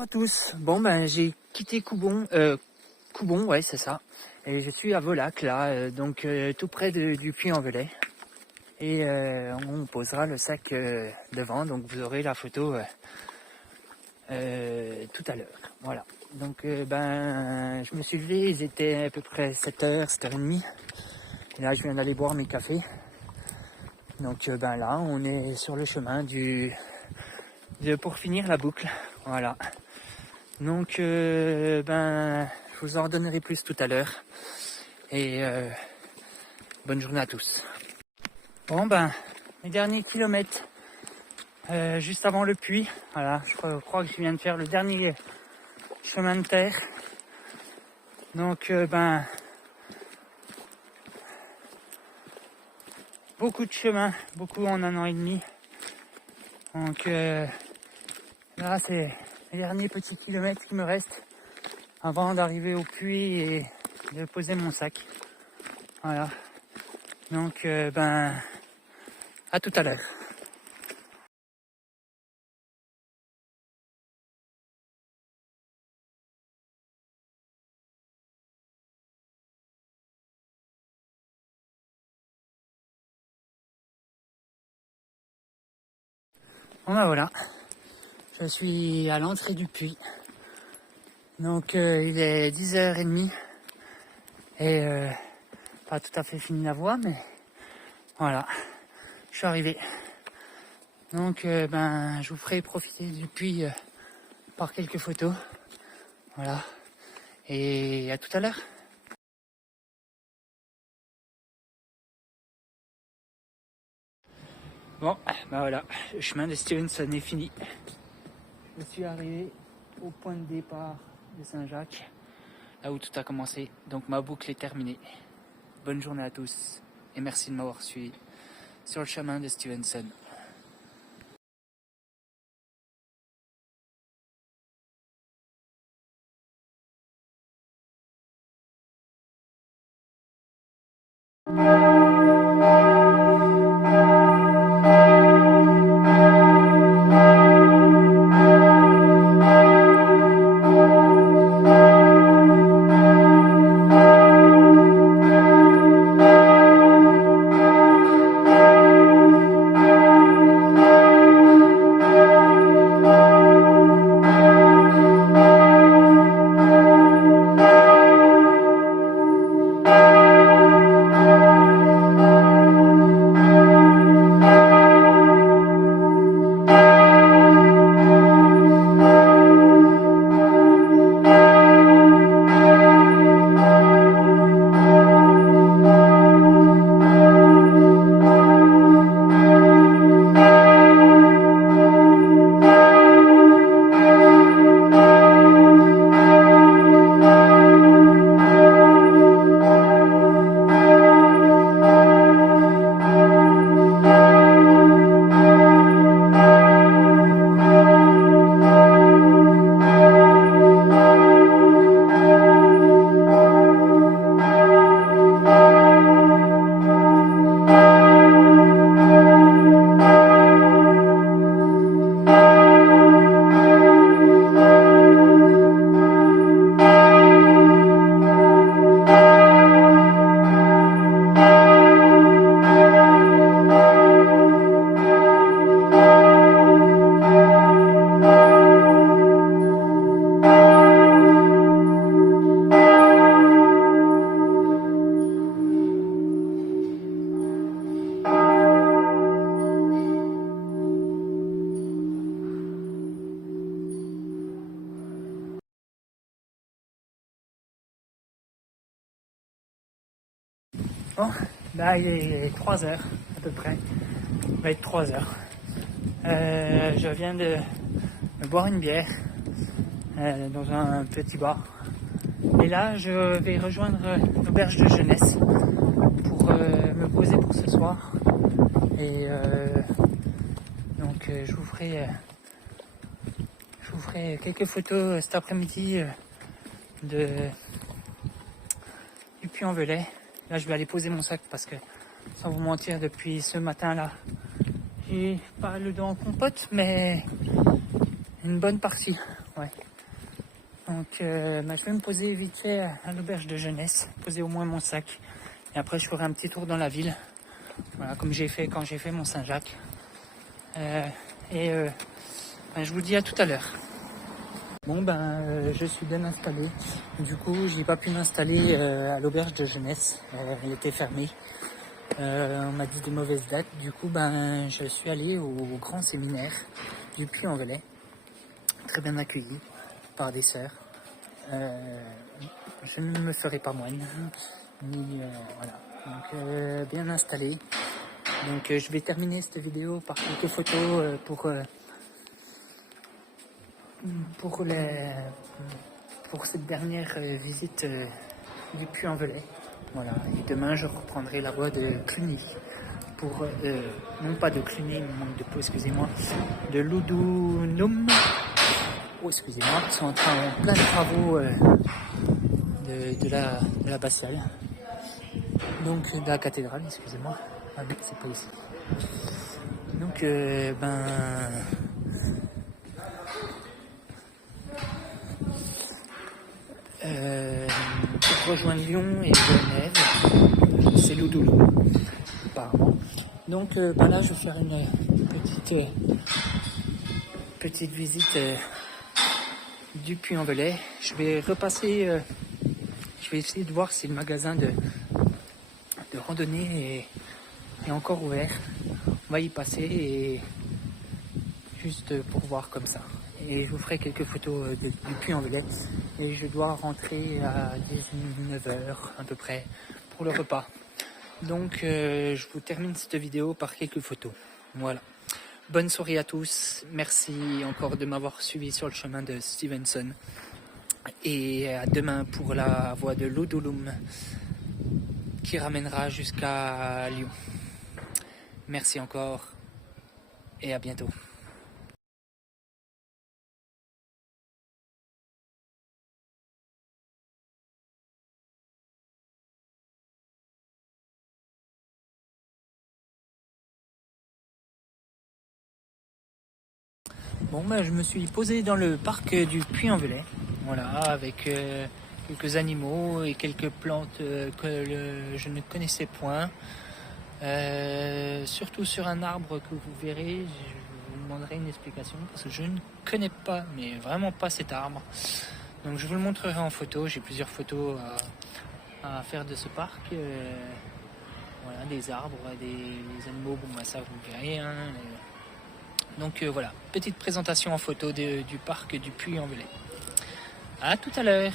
Bonjour à tous. Bon ben j'ai quitté Coubon, ouais c'est ça. Et je suis à Volac là, donc tout près du Puy-en-Velay. Et on posera le sac devant, donc vous aurez la photo tout à l'heure. Voilà. Donc ben je me suis levé, ils étaient à peu près 7h, 7h30. Et là je viens d'aller boire mes cafés. Donc ben là on est sur le chemin pour finir la boucle. Voilà. Donc ben je vous en redonnerai plus tout à l'heure. Et bonne journée à tous. Bon ben mes derniers kilomètres juste avant le puits. Voilà, je crois que je viens de faire le dernier chemin de terre. Donc ben beaucoup de chemin, beaucoup en 1 an et demi. Donc là c'est les derniers petits kilomètres qui me restent avant d'arriver au puits et de poser mon sac. Voilà. Donc ben à tout à l'heure. Bon ben voilà, je suis à l'entrée du puits. Donc il est 10h30 et pas tout à fait fini la voie, mais voilà, je suis arrivé. Donc ben je vous ferai profiter du puits par quelques photos. Voilà. Et à tout à l'heure. Bon, ben voilà, le chemin de Stevenson est fini. Je suis arrivé au point de départ de Saint-Jacques, là où tout a commencé. Donc ma boucle est terminée. Bonne journée à tous et merci de m'avoir suivi sur le chemin de Stevenson. Bon, là il est 3h à peu près. Il va être 3h. Je viens de boire une bière dans un petit bar. Et là je vais rejoindre l'auberge de jeunesse pour me poser pour ce soir. Et donc je vous ferai quelques photos cet après-midi du Puy-en-Velay. Là je vais aller poser mon sac parce que sans vous mentir depuis ce matin là j'ai pas le dos en compote mais une bonne partie, ouais. Donc je vais me poser vite fait à l'auberge de jeunesse, poser au moins mon sac. Et après je ferai un petit tour dans la ville. Voilà, comme j'ai fait quand j'ai fait mon Saint-Jacques. Je vous dis à tout à l'heure. Bon je suis bien installé. Du coup j'ai pas pu m'installer à l'auberge de jeunesse. Elle était fermée. On m'a dit des mauvaises dates. Du coup je suis allé au grand séminaire du Puy-en-Velay. Très bien accueilli par des sœurs. Je ne me ferai pas moine. Voilà. Donc bien installé. Donc je vais terminer cette vidéo par quelques photos pour cette dernière visite du Puy-en-Velay. Voilà, et demain je reprendrai la voie de Cluny pour non pas de Cluny, manque de peau, excusez-moi, de Ludunum. Oh, excusez-moi, ils sont en plein de travaux de l'abbatiale, donc de la cathédrale, excusez-moi. Ah non, c'est pas ici. Donc pour rejoindre Lyon et Genève, c'est Loudoulou apparemment. Donc là je vais faire une petite visite du Puy-en-Velay. Je vais repasser, je vais essayer de voir si le magasin de randonnée est encore ouvert. On va y passer et juste pour voir comme ça. Et je vous ferai quelques photos du Puy-en-Velay. Et je dois rentrer à 19h à peu près pour le repas. Donc je vous termine cette vidéo par quelques photos. Voilà. Bonne soirée à tous. Merci encore de m'avoir suivi sur le chemin de Stevenson. Et à demain pour la voie de Ludulum qui ramènera jusqu'à Lyon. Merci encore et à bientôt. Bon je me suis posé dans le parc du Puy-en-Velay, voilà, avec quelques animaux et quelques plantes je ne connaissais point. Surtout sur un arbre que vous verrez, je vous demanderai une explication parce que je ne connais pas, mais vraiment pas cet arbre. Donc je vous le montrerai en photo, j'ai plusieurs photos à faire de ce parc. Voilà, des arbres, des animaux, ça vous verrez. Donc voilà, petite présentation en photo du parc du Puy-en-Velay. À tout à l'heure.